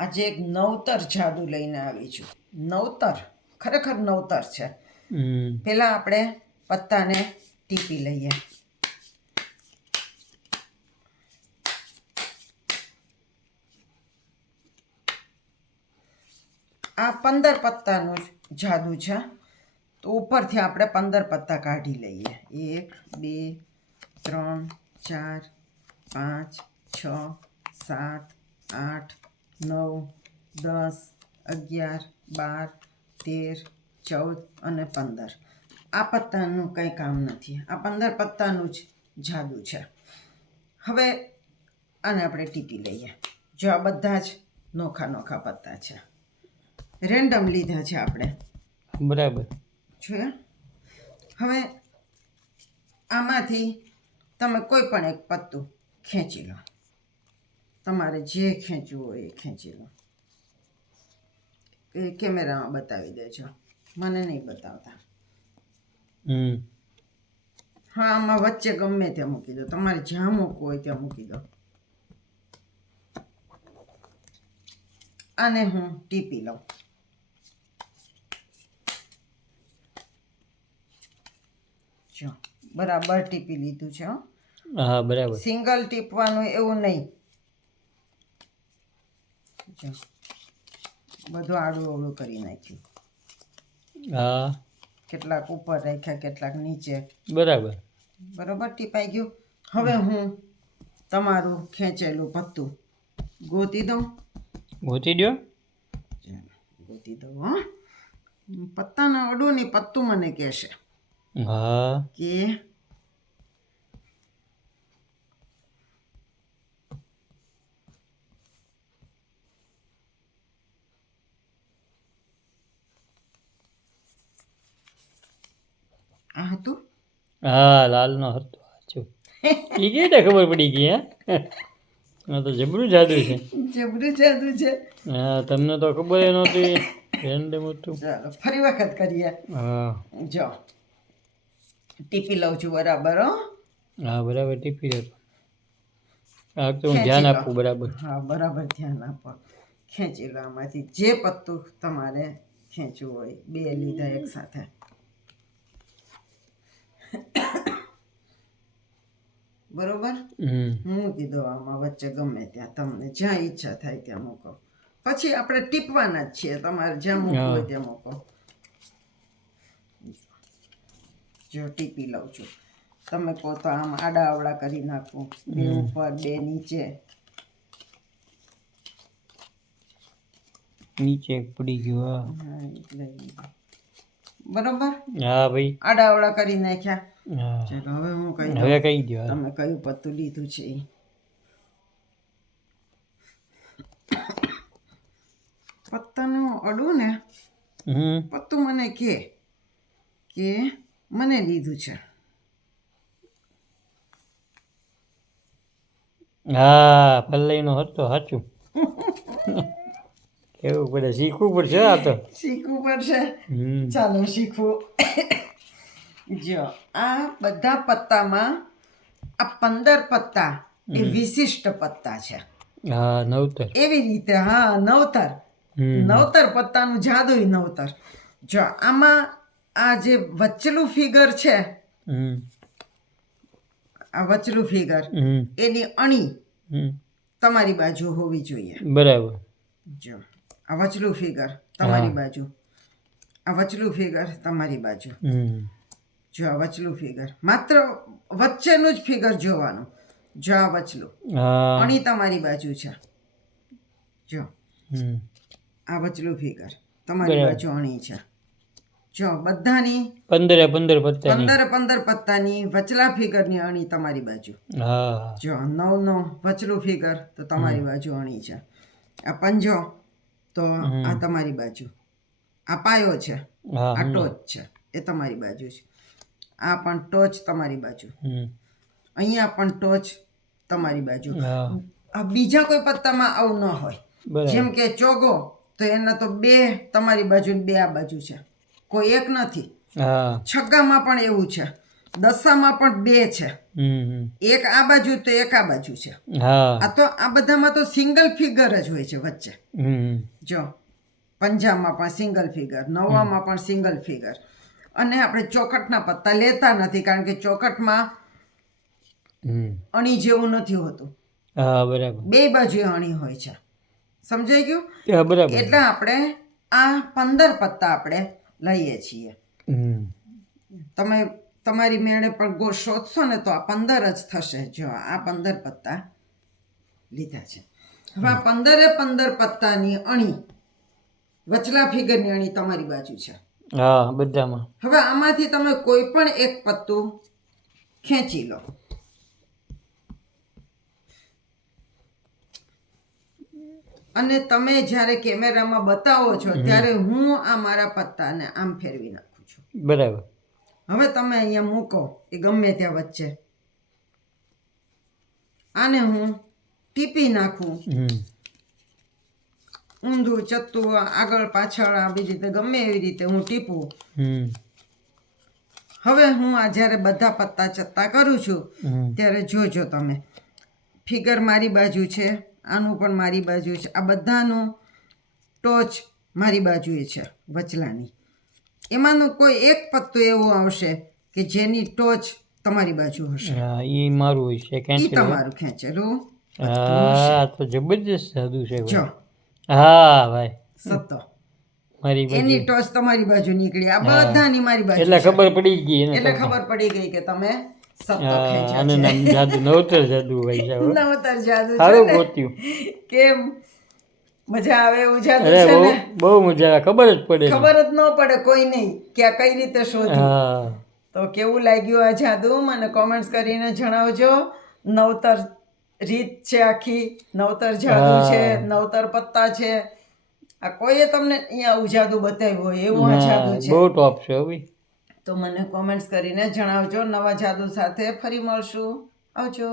આજે એક નવતર જાદુ લઈને આવી છું. નવતર, ખરેખર નવતર છે. પહેલાં આપણે પત્તાને ટીપી લઈએ. આ 15 પત્તાનું જાદુ છે. તો ઉપરથી આપણે 15 પત્તા કાઢી લઈએ. 1 2 3 4 5 6 7 8 9 10 11 12 13 14 અને 15. આ પત્તાનું કંઈ કામ નથી. આ 15 પત્તાનું જ જાદુ છે. હવે આને આપણે ટીપી લઈએ. જો આ બધા જ નોખા નોખા પત્તા છે. રેન્ડમ લીધા છે આપણે, બરાબર. જોયા. હવે આમાંથી તમે કોઈ પણ એક પત્તું ખેંચી લો. તમારે જે ખેંચવું હોય એ ખેંચી લો. એ કેમેરામાં બતાવી દેજો, મને નહીં બતાવતા. હા, આમાં વચ્ચે ગમે ત્યાં મૂકી દો. તમારે જ્યાં મૂકવું હોય ત્યાં મૂકી દો. આને હું ટીપી લઉં. જો બરાબર ટીપી લીધું છે. હા, બરાબર. સિંગલ ટીપવાનું એવું નહીં. જો બધું આડું અવળું કરી નાખ્યું. હા, કેટલાક ઉપર રાખ્યા, કેટલાક નીચે. બરાબર. બરાબર ટીપાઈ ગયું. હવે હું તમારું ખેંચેલું પત્તું ગોતી દઉં. ગોતી દો. ગોતી દઉં. હા, પત્તાના અડું ની પત્તું મને કહેશે હા, કે આ હતું. હા, લાલનો હતો. સાચું. એ કેવી રીતે ખબર પડી ગઈ? હા, તો જબરું જાદુ છે. જબરું જાદુ છે. હા, તમને તો ખબર નહોતી. રેન્ડમ હતું. ચાલો ફરી વખત કરીએ. હા, જો ટીપી લઉં છું બરાબર. હો, હા, બરાબર ટીપી દો. હા, તો હું ખેંચી ધ્યાન લો. આપું. બરાબર. હા, બરાબર ધ્યાન આપો. ખેંચી લો આમાંથી જે પત્તું તમારે ખેંચવું હોય. 2 લીધા એક સાથે. બરોબર. મૂકી દો આમાં વચ્ચે ગમે ત્યાં, તમને જ્યાં ઈચ્છા થાય ત્યાં મૂકો. પછી આપણે ટીપવાના જ છીએ. તમારે જ્યાં મૂકવું હોય ત્યાં મૂકો. જો ટીપી લઉં છું. તમે કહો તો આમ આડા અવળા કરી નાખું. 2 ઉપર 2 નીચે. નીચે પડી ગયું. હા, એટલે બરોબર. હા ભાઈ. આડા અવળા કરી નાખ્યા. હા, ચાલો હવે હું કહી હવે દઉં કહી દો. તમે કયું પત્તું લીધું છે એ. પત્તાનું અડું ને પત્તું મને કે મને લીધું છે. હા, પલ્લઈનો હતો. સાચું. કેવું પડે, શીખવું પડશે. આ તો શીખવું પડશે. ચાલો શીખવું. જો આ બધા પત્તામાં આ 15 પત્તા એ વિશિષ્ટ પત્તા છે. હા, નવતર. એવી રીતે હા, નવતર. નવતર પત્તાનું જાદુઈ નવતર. જો આમાં આ જે વચલું ફિગર છે, આ વચલું ફિગર એની અણી તમારી બાજુ હોવી જોઈએ. બરાબર. જો આ વચલું ફિગર તમારી બાજુ, આ વચલું ફિગર તમારી બાજુ. જો આ વચલું ફિગર, માત્ર વચ્ચેનું જ ફિગર જોવાનું. જો આ વચલું અણી તમારી બાજુ છે. જો આ વચલું ફિગર તમારી બાજુ અણી છે. જો બધાની 15 પત્તાની 15 પત્તાની વચલા ફિગરની અણી તમારી બાજુ. હા, જો 9 વચલું ફિગર તો તમારી બાજુ અણી છે. આ પંજો તો આ તમારી બાજુ. આ પાયો છે, આ ટોચ છે, એ તમારી બાજુ છે. આ પણ ટોચ તમારી બાજુ. અહીંયા પણ ટોચ તમારી બાજુ. આ બીજા કોઈ પત્તામાં આવું ન હોય. જેમ કે ચોગો તો એના તો 2 તમારી બાજુ ને 2 આ બાજુ છે, કોઈ એક નથી. છગ્ગામાં પણ એવું છે. દશામાં પણ 2 છે, હમ એક આ બાજુ તો એક આ બાજુ છે. હા આ તો આ બધામાં તો સિંગલ ફિગર જ હોય છે વચ્ચે. હમ જો પંજાબમાં પણ સિંગલ ફિગર, નવામાં પણ સિંગલ ફિગર. અને આપણે ચોખટના પત્તા લેતા નથી કારણ કે ચોખટમાં હમ અણી જેવું નથી હોતું, હા બરાબર. 2 બાજુએ અણી હોય છે. સમજાઈ ગયું? હા બરાબર. એટલે આપણે આ 15 પત્તા આપણે લઈએ છીએ. હમ તમે તમારી મેળે પણ શોધશો ને તો આ 15 જ થશે. જો આ 15 પત્તા લીધા છે. હવે આ 15 પત્તાની અણી, વચલા ફિગરની અણી તમારી બાજુ છે. હા બધામાં. હવે આમાંથી તમે કોઈ પણ એક પત્તું ખેંચી લો. અને તમે જ્યારે કેમેરામાં બતાવો છો ત્યારે હું આ મારા પત્તાને આમ ફેરવી નાખું છું. બરાબર. હવે તમે અહીંયા મૂકો એ ગમે ત્યાં વચ્ચે. આને હું ટીપી નાખું, હમ ઊંધું ચત્તું આગળ પાછળ આવી રીતે ગમે એવી રીતે હું ટીપું. હમ હવે હું આ જ્યારે બધા પત્તા ચત્તા કરું છું ત્યારે જોજો તમે, ફિગર મારી બાજુ છે, આનું પણ મારી બાજુ છે, આ બધાનું ટોચ મારી બાજુએ છે વચલાની. એમાંનું કોઈ એક પત્તું એવું આવશે કે જેની ટોચ તમારી બાજુ હશે, હા એ મારું હોય છે એ કેન્સલ. તમારું ખેંચેલું. હા તો જબરજસ્ત સાદું છે જો ભાઈ. હા ભાઈ સત્તો, મારી બાજુ એની ટોચ તમારી બાજુ નીકળી, આ બધાની મારી બાજુ એટલે છે. ખબર પડી ગઈ એને. એટલે ખબર પડી ગઈ કે તમે સત્તો હા ખેંચ્યો આનું નામ છે. જાદુ, નવતર જાદુ ભાઈ સાહેબ. નવતર જાદુ છે સારું ને. ગોત્યું. કેમ મજા આવે એવું જાદુ અરે છે બહુ ને. બહુ મજા આવે, ખબર જ પડે નહીં. ખબર જ ન પડે કોઈ નહીં કે આ કઈ રીતે શોધ્યું. હા તો કેવું લાગ્યું આ જાદુ મને કોમેન્ટ્સ કરીને જણાવજો. નવતર રીત છે આખી, નવતર જાદુ છે, નવતર પત્તા છે. આ કોઈએ તમને અહીંયા આવું જાદુ બતાવ્યું હોય એવું આ જાદુ છે. બહુ ટોપ છે હો ભાઈ. તો મને કોમેન્ટ્સ કરીને જણાવજો. નવા જાદુ સાથે ફરી મળશું. આવજો.